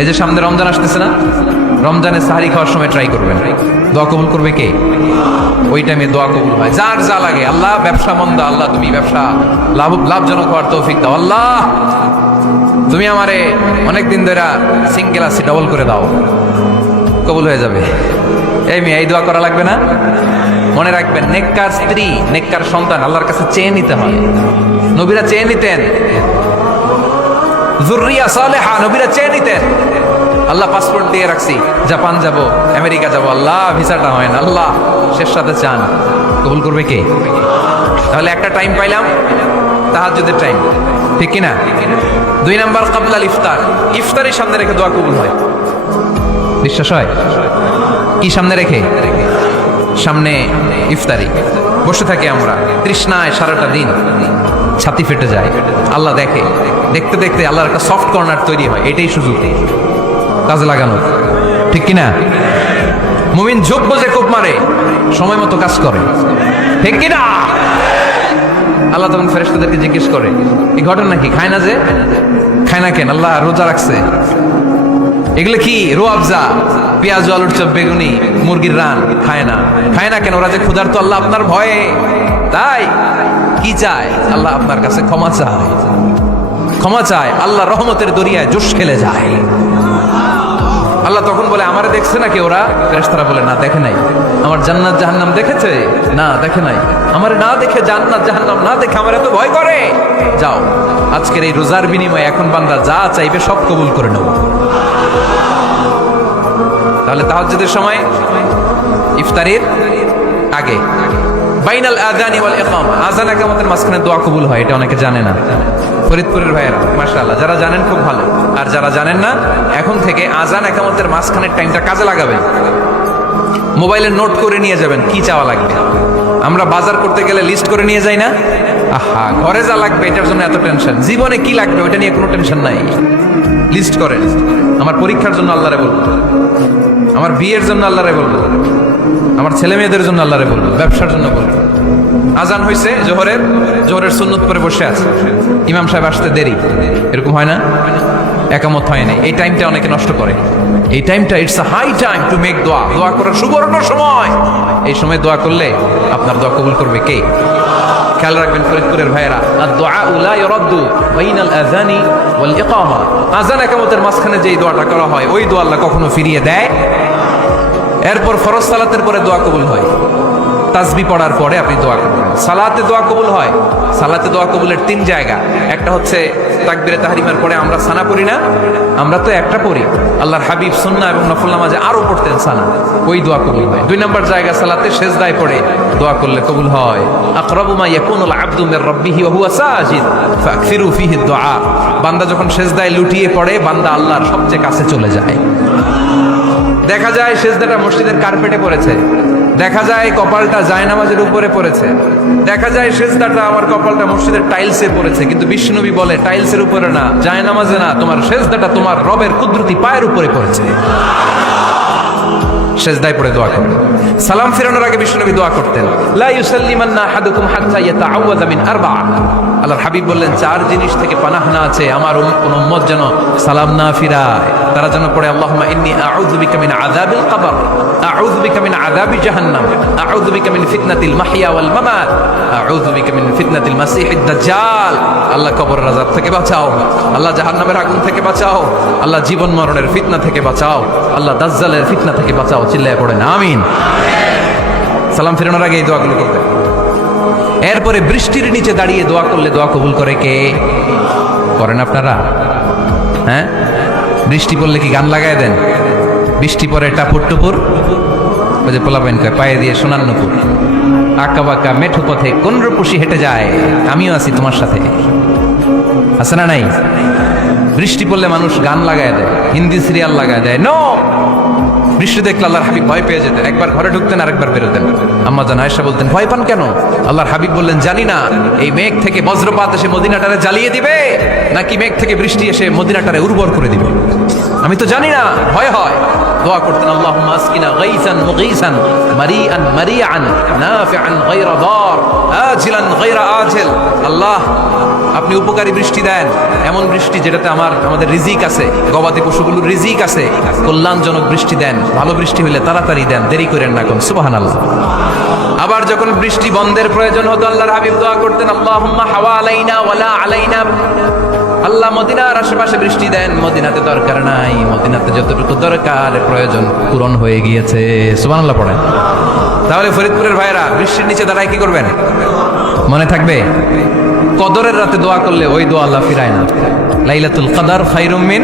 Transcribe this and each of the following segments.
এই যে সামনে রমজান আসতেছে না, রমজানের সাহারি খাওয়ার সময় ট্রাই করবেন, দোয়া কবুল করবে কে? ওই টাইমে দোয়া কবুল হয়। যার যা লাগে, আল্লাহ ব্যবসা মন্দা, আল্লাহ তুমি ব্যবসা লাভজনক হওয়ার তৌফিক দাও, আল্লাহ তুমি আমারে অনেকদিন ধরে সিঙ্গেল আছি, ডবল করে দাও, কবুল হয়ে যাবে। এই মেয়ে, এই দোয়া করা লাগবে না? মনে রাখবেন, নেককার স্ত্রী, নেককার সন্তান আল্লাহর কাছে চেয়ে নিতে হয়। নবীরা চেয়ে নিতেন, যুররিয়া সালেহা নবীরা চেয়ে নিতেন। আল্লাহ পাসপোর্ট দিয়ে রাখছি, জাপান যাব, আমেরিকা যাব, আল্লাহ ভিসাটা হয় না, আল্লাহ শেষ সাথে চান, কবুল করবে কে? তাহলে একটা টাইম পাইলাম, তাহাজ্জুদের টাইম, ঠিক কিনা? 2 নাম্বার কাবলাল ইফতার, ইফতারের সামনে রেখে দোয়া কবুল হয়। বিশ্বাস হয়? কি সামনে রেখে? সামনে ইফতারি বসে থাকি আমরা, তৃষ্ণায় সারাটা দিন, ছাতি ফেটে যায়, আল্লাহ দেখে, দেখতে দেখতে আল্লাহর একটা সফট কর্নার তৈরি হয়। এটাই সুযোগ কাজে লাগানো, ঠিক কিনা? মুমিন যোগ্য যে কোপ মারে, সময় মতো কাজ করে, ঠিক কিনা? আল্লাহ তখন ফেরেশতাদেরকে জিজ্ঞেস করে, এই ঘটনা কি? খায় না যে, খায় না কেন? আল্লাহ রোজা রাখছে, এগুলো কি? রোয়াবজা, পেঁয়াজ, আলুর চপ, বেগুনি, মুরগির রান, খায় না। খায় না কেন? ওরা যে ক্ষুধার্ত, আল্লাহ আপনার ভয়ে, তাই কি চায়? আল্লাহ আপনার কাছে ক্ষমা চায়, ক্ষমা চায়, আল্লাহ রহমতের দরিয়ায় জোশ খেলে যায়। আল্লাহ তখন বলে, আমারে দেখছে নাকি ওরা? ফেরেশতারা বলে, না দেখে নাই। আমার জান্নাত জাহান্নাম দেখেছে? না দেখে নাই। আমারে না দেখে, জান্নাত জাহান্নাম না দেখে আমার এত ভয় করে? যাও, আজকের এই রোজার বিনিময়ে এখন বান্দা যা চাইবে সব কবুল করে নেব। তাহলে তাহাজ্জুদের সময়, ইফতারের আগে, বাইনাল আযানি ওয়াল ইকামা, আযান ইকামতের মাঝখানে দোয়া কবুল হয়। এটা অনেকে জানে না। ফরিদপুরের ভাইয়েরা মাশাআল্লাহ, যারা জানেন খুব ভালো, আর যারা জানেন না, এখন থেকে আযান ইকামতের মাঝখানের টাইমটা কাজে লাগাবেন। মোবাইলে নোট করে নিয়ে যাবেন কি চাওয়া লাগবে। আমরা বাজার করতে গেলে লিস্ট করে নিয়ে যাই না? আহা, ঘরে যা লাগবে এটার জন্য এত টেনশন, জীবনে কি লাগবে ওটা নিয়ে কোনো টেনশন নাই। লিস্ট করেন। আমার পরীক্ষার জন্য আল্লাহরে বলবো, আমার বিয়ের জন্য আল্লাহরে বলবো, আমার ছেলে মেয়েদের জন্য আল্লাহরে বলবো, ব্যবসার জন্য বলবো। আজান হয়েছে জোহরের সুন্নত পরে বসে আছে, ইমাম সাহেব আসতে দেরি, এরকম হয় না? একামত হয় না, এই টাইমটা অনেকে নষ্ট করে। এই টাইমটা it's a high time to make দোয়া, দোয়া করার সুবর্ণ সময়। এই সময় দোয়া করলে আপনার দোয়া কবুল করবে কে? খেয়াল রাখবেন ফরিদপুরের ভাইয়েরা, আদ-দুআ লা ইউরাদ্দু বাইনাল আযানি ওয়াল ইকামা, আযান ইকামতের মাঝখানে যেই দোয়াটা করা হয় ওই দোয়া আল্লাহ কখনো ফিরিয়ে দেয়। এরপর ফরজ সালাতের পরে দোয়া কবুল হয়, তাসবিহ পড়ার পরে আপনি দোয়া করবেন। সালাতে দোয়া কবুল হয়, সালাতে দোয়া কবুলের 3 জায়গা। একটা হচ্ছে তাকবীরে তাহরিমার পরে আমরা সানা পড়ি না, আমরা তো একটা পড়ি, আল্লাহর হাবিব সুন্নাহ এবং নফল নামাজে আরো পড়তেন সানা, ওই দোয়া কবুল হয়। 2 নম্বর জায়গা সালাতে সেজদায় পড়ে দোয়া করলে কবুল হয়। আকরাবু মা ইয়াকুনুল আবদু মির রাব্বিহি ওয়া হুয়া সাজিদ ফাকসিরু ফিহি দুআ, বান্দা যখন সেজদায় লুটিয়ে পড়ে, বান্দা আল্লাহর সবচেয়ে কাছে চলে যায়। দেখা যায় সেজদাটা মসজিদের কার্পেটে পড়েছে, দেখা যায় কপালটা জায়নামাজের উপরে পড়েছে, দেখা যায় সেজদাটা আমার কপালটা মসজিদের টাইলসে পড়েছে, কিন্তু বিশ্বনবী বলে টাইলসের উপরে না, জায়নামাজে না, তোমার সেজদাটা তোমার রবের কুদরতি পায়ের উপরে পড়েছে। সেজদায় পড়ে দোয়া করেন। সালাম ফিরানোর আগে বিশ্বনবী দোয়া করতেন, লা ইউসাল্লিমান্না আহাদুকুম হাত্তা ইয়াতাআওয়াযা মিন আরবা'a, আল্লাহর হাবিব বললেন 4 জিনিস থেকে পানাহ না আছে আমার কোন উম্মত যেন সালাম না ফিরায়। তারা যেন পড়ে, আল্লাহুম্মা ইন্নী আউযু বিকা মিন আযাবিল কবর, আউযু বিকা মিন আযাবি জাহান্নাম, আউযু বিকা মিন ফিতনাতিল মাহইয়া ওয়াল মামাত, আউযু বিকা মিন ফিতনাতিল মাসিহিদ দাজ্জাল। আল্লাহ কবরের আযাব থেকে বাঁচাও, আল্লাহ জাহান্নামের আগুন থেকে বাঁচাও, আল্লাহ জীবন মরণের ফিতনা থেকে বাঁচাও, আল্লাহ দাজ্জালের ফিতনা থেকে বাঁচাও। চিল্লায় পড়েন আমিন। সালাম ফিরানোর আগে এই দোয়াগুলো করবেন। এরপরে বৃষ্টির নিচে দাঁড়িয়ে দোয়া করলে দোয়া কবুল করে কে? করেন আপনারা? হ্যাঁ, বৃষ্টি পড়লে কি গান লাগায় দেন? বৃষ্টি পরে টাপুর টুপুর, ওই যে পোলাপাইন কয় পায়ে দিয়ে সোনার নুপুর, আঁকা বাঁকা মেঠো পথে কোন রূপসী হেঁটে যায়, আমিও আছি তোমার সাথে, আছে না নাই? বৃষ্টি পড়লে মানুষ গান লাগায় দেয়, হিন্দি সিরিয়াল লাগায় দেয়। নো, বৃষ্টি দেখলে আল্লাহর হাবিব ভয় পেয়ে যেতেন, একবার ঘরে ঢুকতেন আরেকবার বেরোতেন। আম্মা জান আয়েশা বলতেন, ভয় পান কেন? আল্লাহর হাবিব বললেন, জানি না এই মেঘ থেকে বজ্রপাত এসে মদিনাটারে জ্বালিয়ে দিবে নাকি মেঘ থেকে বৃষ্টি এসে মদিনাটারে উর্বর করে দিবে, আমি তো জানি না, ভয় হয়। দোয়া করতেন, আল্লাহুম্মা আসকিনা গাইসান মুগীসান মারিআন মারিআন নাফিআন গায়রা দার আজিলান গায়রা আজিল। আল্লাহ আপনি উপকারী বৃষ্টি দেন, এমন বৃষ্টি যেটাতে আমাদের রিজিক আছে, গবাদি পশুগুলোর রিজিক আছে, কল্যাণজনক বৃষ্টি দেন, ভালো বৃষ্টি হইলে তাড়াতাড়ি দেন, দেরি করেন না কোন। সুবহানাল্লাহ। আবার যখন বৃষ্টি বন্ধের প্রয়োজন হতো আল্লাহর হাবিব দোয়া করতেন, আল্লাহুম্মা হাওয়া আলাইনা ওয়ালা আলাইনা। আল্লাহ মদিনার আশেপাশে বৃষ্টি দেন, মদিনাতে দরকার নাই, মদিনাতে যতটুকু দরকার প্রয়োজন পূরণ হয়ে গিয়েছে। সুবহানাল্লাহ পড়েন। তাহলে ফরিদপুরের ভাইরা বৃষ্টির নিচে দাঁড়ায় কি করবেন? মনে থাকবে কদরের রাতে দোয়া করলে ওই দোয়া আল্লাহ ফিরায় না। লাইলাতুল কদর খায়রুম মিন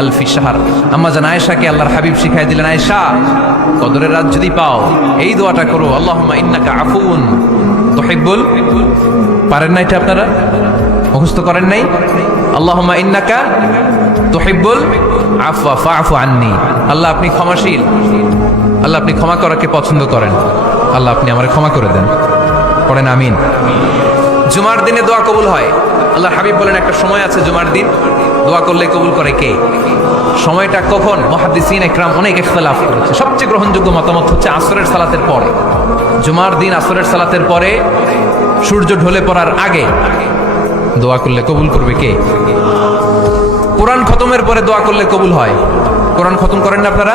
আলফি শাহর। আম্মা জান আয়েশাকে আল্লাহর হাবিব শিখাই দিলেন, আয়েশা কদরের রাত যদি পাও এই দোয়াটা করো, আল্লাহুম্মা ইন্নাকা আফুন তুহিব্বুল। পারেন না এটা আপনারা? মুখস্থ করেন নাই? আল্লাহুম্মা ইন্নাকা তুহিব্বুল আফওয়া ফাআফু আন্নি। আল্লাহ আপনি ক্ষমাশীল, আল্লাহ আপনি ক্ষমা করাকে পছন্দ করেন, আল্লাহ আপনি আমারে ক্ষমা করে দেন। পড়েন আমিন। জুমার দিনে দোয়া কবুল হয়। আল্লাহর হাবিব বলেন একটা সময় আছে জুমার দিন দোয়া করলে কবুল করে কে? সময়টা কখন? মুহাদ্দিসিন ইকরাম অনেক ইখতিলাফ করেছে। সবচেয়ে গ্রহণযোগ্য মতামত হচ্ছে আসরের সালাতের পরে। জুমার দিন আসরের সালাতের পরে সূর্য ঢলে পড়ার আগে দোয়া করলে কবুল করবে কে? কোরআন খতমের পরে দোয়া করলে কবুল হয়। কোরআন খতম করেন না আপনারা?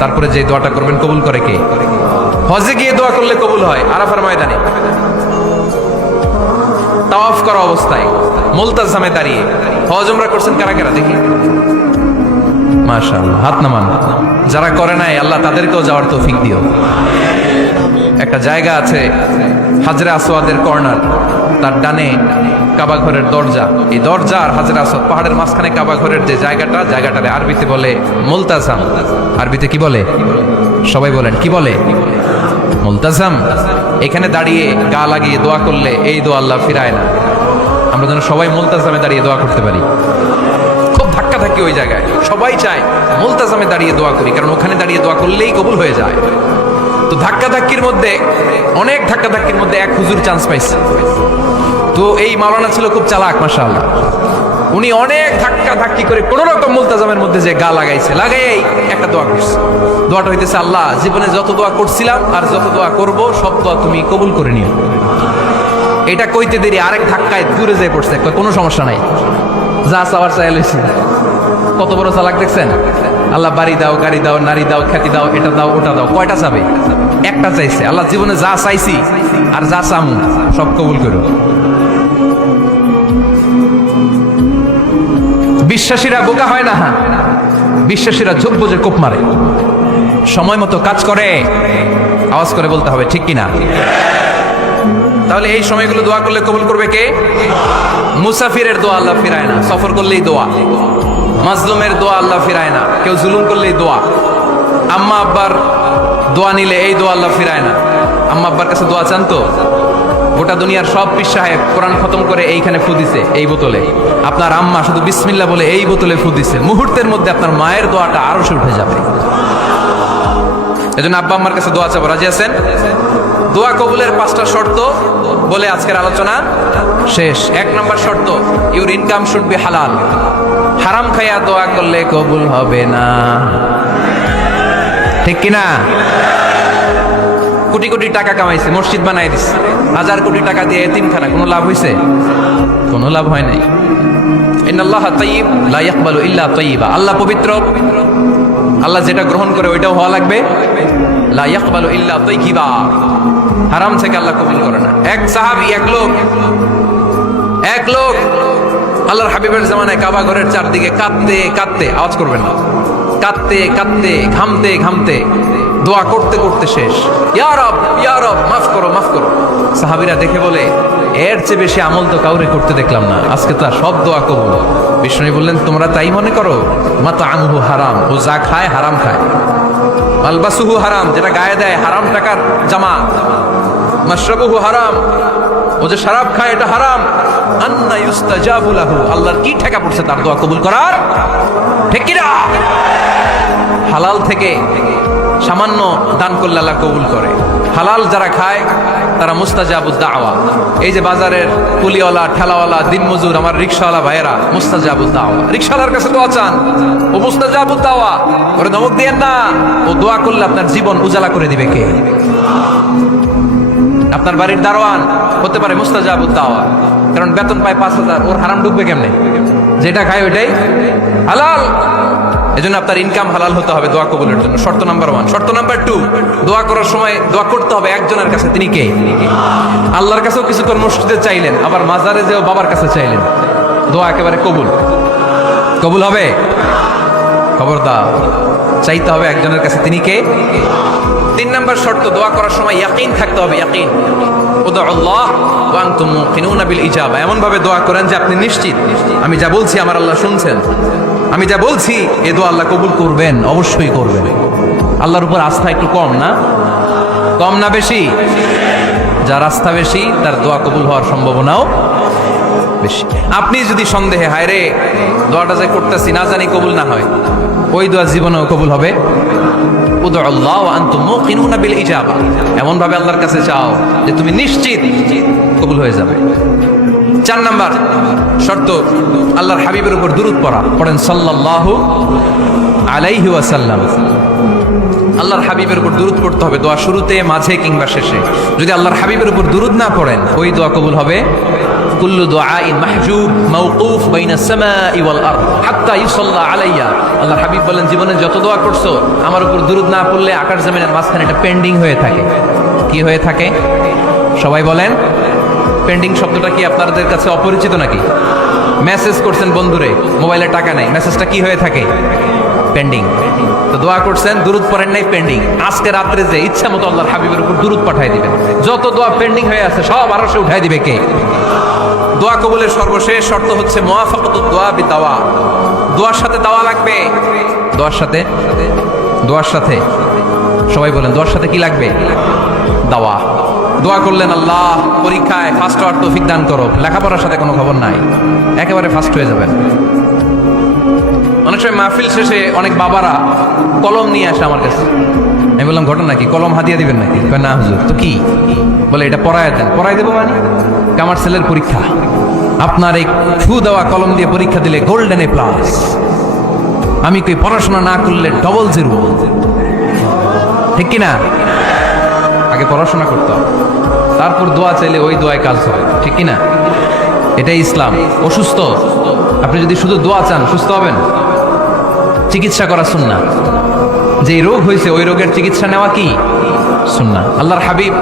তারপরে যে দোয়াটা করবেন কবুল করে কে? হজে গিয়ে দোয়া করলে কবুল হয়। আরাফার ময়দানে তাওয়াফ করা অবস্থায় মুলতাজামে দাঁড়িয়ে। হজ উমরা করছেন কারা কারা দেখি? মাশাআল্লাহ, হাত নামান। যারা করে নাই আল্লাহ তাদেরকেও যাওয়ার তৌফিক দিও। একটা জায়গা আছে হাজরে আসওয়াদের কর্নার, তার ডানে কাবা ঘরের দরজা। এই দরজা আর হাজরে আসওয়াদ পাহাড়ের মাঝখানে কাবা ঘরের যে জায়গাটারে আরবিতে বলে মুলতাজাম। আরবিতে কি বলে? সবাই বলেন কি বলে? মুলতাজাম। এখানে দাঁড়িয়ে গা লাগিয়ে দোয়া করলে এই দোয়া আল্লাহ ফিরায় না। আমরা যেন সবাই মুলতাজামে দাঁড়িয়ে দোয়া করতে পারি। খুব ধাক্কা থাকি ওই জায়গায়, সবাই চায় মুলতাজামে দাঁড়িয়ে দোয়া করি, কারণ ওখানে দাঁড়িয়ে দোয়া করলেই কবুল হয়ে যায়। তো ধাক্কা ধাক্কির মধ্যে, অনেক ধাক্কা ধাক্কির মধ্যে এক হুজুর চান্স পাইছে। তো এই মাওলানা ছিল খুব চালাক, মাশাআল্লাহ। উনি অনেক ধাক্কা ধাক্কি করে কোন রকম মুলতাজামের মধ্যে যে গা লাগাইছে, লাগাই একটা দোয়া করছে। দোয়াটা হইতেছে, আল্লাহ জীবনে যত দোয়া করছিলাম আর যত দোয়া করব সব দোয়া তুমি কবুল করে নিও। এটা কইতে দেরি আরেক ধাক্কায় দূরে যেয়ে পড়ছে, কোনো সমস্যা নাই, যা চাওয়ার চাই লইছি। কত বড় চালাক দেখছেন? আল্লাহ বাড়ি দাও, গাড়ি দাও, নারী দাও, খ্যাতি দাও, এটা দাও, ওটা দাও। কয়টা চাবে? একটা চাইছে। আল্লাহ জীবনে যা চাইছি আর যা চামু সব কবুল করো। বিশ্বাসীরা বোকা হয় না, বিশ্বাসীরা ঝোপ বোঝে কোপ মারে, সময় মতো কাজ করে। আওয়াজ করে বলতে হবে ঠিক কিনা? তাহলে এই সময়গুলো দোয়া করলে কবুল করবে কে? মুসাফিরের দোয়া আল্লাহ ফিরায় না, সফর করলেই দোয়া। মাজলুমের দোয়া আল্লাহ ফিরায় না, কেউ জুলুম করলেই দোয়া। আম্মা আব্বার দোয়া নিলে এই দোয়া আল্লাহ ফিরায় না। আম্মা আব্বার কাছে দোয়া চান তো? গোটা দুনিয়ার সব পীর সাহেব কোরআন খতম করে এইখানে ফু দিছে এই বোতলে, আপনার আম্মা শুধু বিসমিল্লাহ বলে এই বোতলে ফু দিছে, মুহূর্তের মধ্যে আপনার মায়ের দোয়াটা আরো উঠে যাবে। এজন্য আব্বা আম্মার কাছে দোয়া চাবো, রাজি আছেন? দোয়া কবুলের 5টা শর্ত বলে আজকের আলোচনা শেষ। 1 নম্বর শর্ত, ইউর ইনকাম শুড বি হালাল। হারাম খাইয়া দোয়া করলে কবুল হবে না, ঠিক কিনা? কোটি কোটি টাকা কামাইছে, মসজিদ বানাই দিছে, 1000 কোটি টাকা দিয়ে এতিমখানা, কোনো লাভ হয়েছে? কোনো লাভ হয় নাই। ইন্নাল্লাহা তাইয়্যিব লা ইয়াকবালু ইল্লা তাইয়্যিবা। আল্লাহ পবিত্র, আল্লাহ যেটা গ্রহণ করে ওইটাও হওয়া লাগবে। লা ইয়াকবালু ইল্লা তাইয়্যিবা। হারাম থেকে আল্লাহ কবুল করে না। এক সাহাবী, এক লোক আল্লাহর হাবিবের জামানায় কাবা ঘরের চারদিকে কাঁদতে কাঁদতে, আওয়াজ করবেন না, কাঁদতে কাঁদতে, ঘামতে ঘামতে, দোয়া করতে করতে শেষ। ইয়া রব, ইয়া রব, মাফ করো, মাফ করো। সাহাবীরা দেখে বলে, এর চেয়ে বেশি আমল তো কাউরে করতে দেখলাম না, আজকে তো সব দোয়া কবুল। বিষ্ণু বললেন, তোমরা তাই মনে করো? মাতআমুহু হারাম, ও যা খায় হারাম খায়। মালবাসুহু হারাম, যেটা গায়ে দেয় হারাম টাকার জামা। মাশরাবুহু হারাম, ও যে শরাব খায় এটা হারাম। আন্না ইউস্তাজাবু লাহু, আল্লাহর কি ঠেকা পড়ছে তার দোয়া কবুল করার? ঠিক কি না? হালাল থেকে সামান্য দান করলে আল্লাহ কবুল করে। হালাল যারা খায় তারা মুস্তাজাবুদ দাওয়া। এই যে বাজারের কুলিওয়ালা, ঠেলাওয়ালা, দিনমজুর, আমার রিকশাওয়ালা ভাইয়েরা, মুস্তাজাবুদ দাওয়া। রিকশাওয়ালার কাছে দোয়া চান, ও মুস্তাজাবুদ দাওয়া। ওরে ধমক দিয়েন না, ও দোয়া করলে আপনার জীবন উজালা করে দিবে কে? আপনার বাড়ির দারোয়ান হতে পারে মুস্তাজাবুদ দাওয়া। কারণ বেতন পায় 5,000, ওর হারাম ঢুকবে কেমনে? যেটা খায় ওইটাই হালাল। এজন্য আপনার ইনকাম হালাল হতে হবে দোয়া কবুলের জন্য। শর্ত নাম্বার 1। শর্ত নাম্বার 2, দোয়া করার সময় দোয়া করতে হবে একজনের কাছে। তিনি কে? আল্লাহর কাছেও কিছুক্ষণ মসজিদে চাইলেন, আবার মাজারে যেও বাবার কাছে চাইলেন, দোয়া একেবারে কবুল। কবুল হবে? খবরদার, চাইতে হবে একজনের কাছে। তিনি কে? 3 নাম্বার শর্ত, দোয়া করার সময় ইয়াকিন থাকতে হবে। ইয়াকিন, উদউল্লাহ ওয়া আনতুম মুকিনুনা বিল ইজাবা। এমন ভাবে দোয়া করেন যে আপনি নিশ্চিত আমি যা বলছি আমার আল্লাহ শুনছেন, আমি যা বলছি এ দোয়া আল্লাহ কবুল করবেন, অবশ্যই করবেন। আল্লাহর উপর আস্থা একটু কম না? কম না বেশি? যার আস্থা বেশি তার দোয়া কবুল হওয়ার সম্ভাবনাও বেশি। আপনি যদি সন্দেহে হায় রে দোয়াটা যে করতেছি না জানি কবুল না হয়, ওই দোয়া জীবনেও কবুল হবে। উদউল্লাহ ওয়া আনতুম মুকিনুনা বিল ইজাবা, এমন ভাবে আল্লাহর কাছে চাও যে তুমি নিশ্চিত কবুল হয়ে যাবে। 4 নাম্বার শর্ত, আল্লাহর হাবিবের উপর দুরূদ পড়া। পড়েন সাল্লাল্লাহু আলাইহি ওয়াসাল্লাম। আল্লাহর হাবিবের উপর দুরূদ পড়তে হবে দোয়া শুরুতে, মাঝে কিংবা শেষে। যদি আল্লাহর হাবিবের উপর দুরূদ না পড়েন ওই দোয়া কবুল হবে। কুল্লু দুআইন মাহজুব মাওকুফ বাইনা সামাই ওয়াল আরদ হাত্তা ইউসাল্লা আলাইয়া। আল্লাহর হাবিব বলেন, জীবনে যত দোয়া করছো আমার উপর দুরূদ না পড়লে আকাশ জমিনের মাঝখানে এটা পেন্ডিং হয়ে থাকে। কি হয়ে থাকে? সবাই বলেন। পেন্ডিং শব্দটা কি আপনাদের কাছে অপরিচিত নাকি? মেসেজ করছেন বন্ধুরে, মোবাইলে টাকা নাই, মেসেজটা কি হয়ে থাকে? পেন্ডিং। তো দোয়া করছেন, দুরূদ পড়েন নাই, পেন্ডিং। আজকে রাত্রে যে ইচ্ছা মতো আল্লাহর হাবিবের উপর দুরূদ পাঠিয়ে দিবেন, যত দোয়া পেন্ডিং হয়ে আছে সব আরো সে উঠাই দিবে কে? দোয়া কবুলের সর্বশেষ শর্ত হচ্ছে মুওয়াফাকাতুদ দোয়া বিদাওয়া। দোয়ার সাথে দাওয়া লাগবে। দোয়ার সাথে, দোয়ার সাথে সবাই বলেন, দোয়ার সাথে কি লাগবে? দাওয়া। দোয়া করলেন আল্লাহ পরীক্ষায় ফার্স্ট হওয়ার তৌফিক দান করো, লেখাপড়ার সাথে কোনো খবর নাই, একেবারে ফার্স্ট হয়ে যাবেন। অনেক সময় মাহফিল শেষে অনেক বাবারা কলম নিয়ে আসে আমার কাছে। আমি বললাম, ঘটনা কি? কলম হাতিয়ে দিবেন নাকি? না হুজুর। তো কি? বলে এটা পড়ায় দেন। পড়াই দেবো মানে? আমার ছেলের পরীক্ষা, আপনার এই ফু দেওয়া কলম দিয়ে পরীক্ষা দিলে গোল্ডেন এ প্লাস। আমি কই পড়াশোনা না করলে ডবল 0। ঠিক কিনা? আগে পড়াশোনা করতে হবে, তারপর দোয়া চাইলে ওই দোয়ায় কাজ হয়। ঠিক কিনা? এটাই ইসলাম। অসুস্থ আপনি যদি শুধু দোয়া চান সুস্থ হবেন? চিকিৎসা করা সুন্নাহ। যে রোগ হয়েছে ওই রোগের চিকিৎসা নেওয়া কি সুন্নাহ। আল্লাহর হাবিব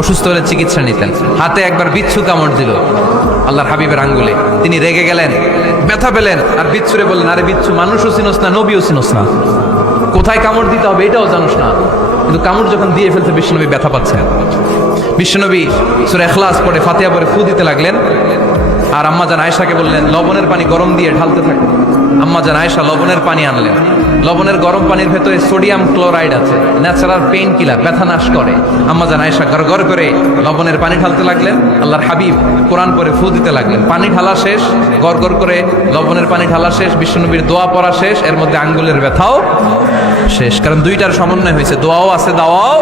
অসুস্থ হলে চিকিৎসা নিতেন। হাতে একবার বিচ্ছু কামড় দিল আল্লাহর হাবিবের আঙ্গুলে, তিনি রেগে গেলেন, ব্যথা পেলেন, আর বিচ্ছুরে বললেন, আরে বিচ্ছু, মানুষও চিনোস না, নবীও চিনোস না, কোথায় কামড় দিতে হবে এটাও জানোস না। কিন্তু কামড় যখন দিয়ে ফেলতে বিশ্বনবী ব্যথা পাচ্ছেন। বিশ্বনবী সূরা ইখলাস পড়ে ফাতিহা পড়ে ফু দিতে লাগলেন। আর আম্মাজান আয়েশাকে বললেন, লবণের পানি গরম দিয়ে ঢালতে থাকো। আম্মাজান আয়েশা লবণের পানি আনলেন। লবণের গরম পানির ভেতরে সোডিয়াম ক্লোরাইড আছে, ন্যাচারাল পেইন কিলার, ব্যথা নাশ করে। আম্মাজান আয়েশা গড় করে লবণের পানি ঢালতে লাগলেন। আল্লাহর হাবিব কোরআন পড়ে ফু দিতে লাগলেন। পানি ঢালা শেষ, গড় করে লবণের পানি ঢালা শেষ, বিশ্বনবীর দোয়া পড়া শেষ, এর মধ্যে আঙ্গুলের ব্যথাও শেষ। কারণ দুইটার সমন্বয় হয়েছে, দোয়াও আছে, দাওয়াও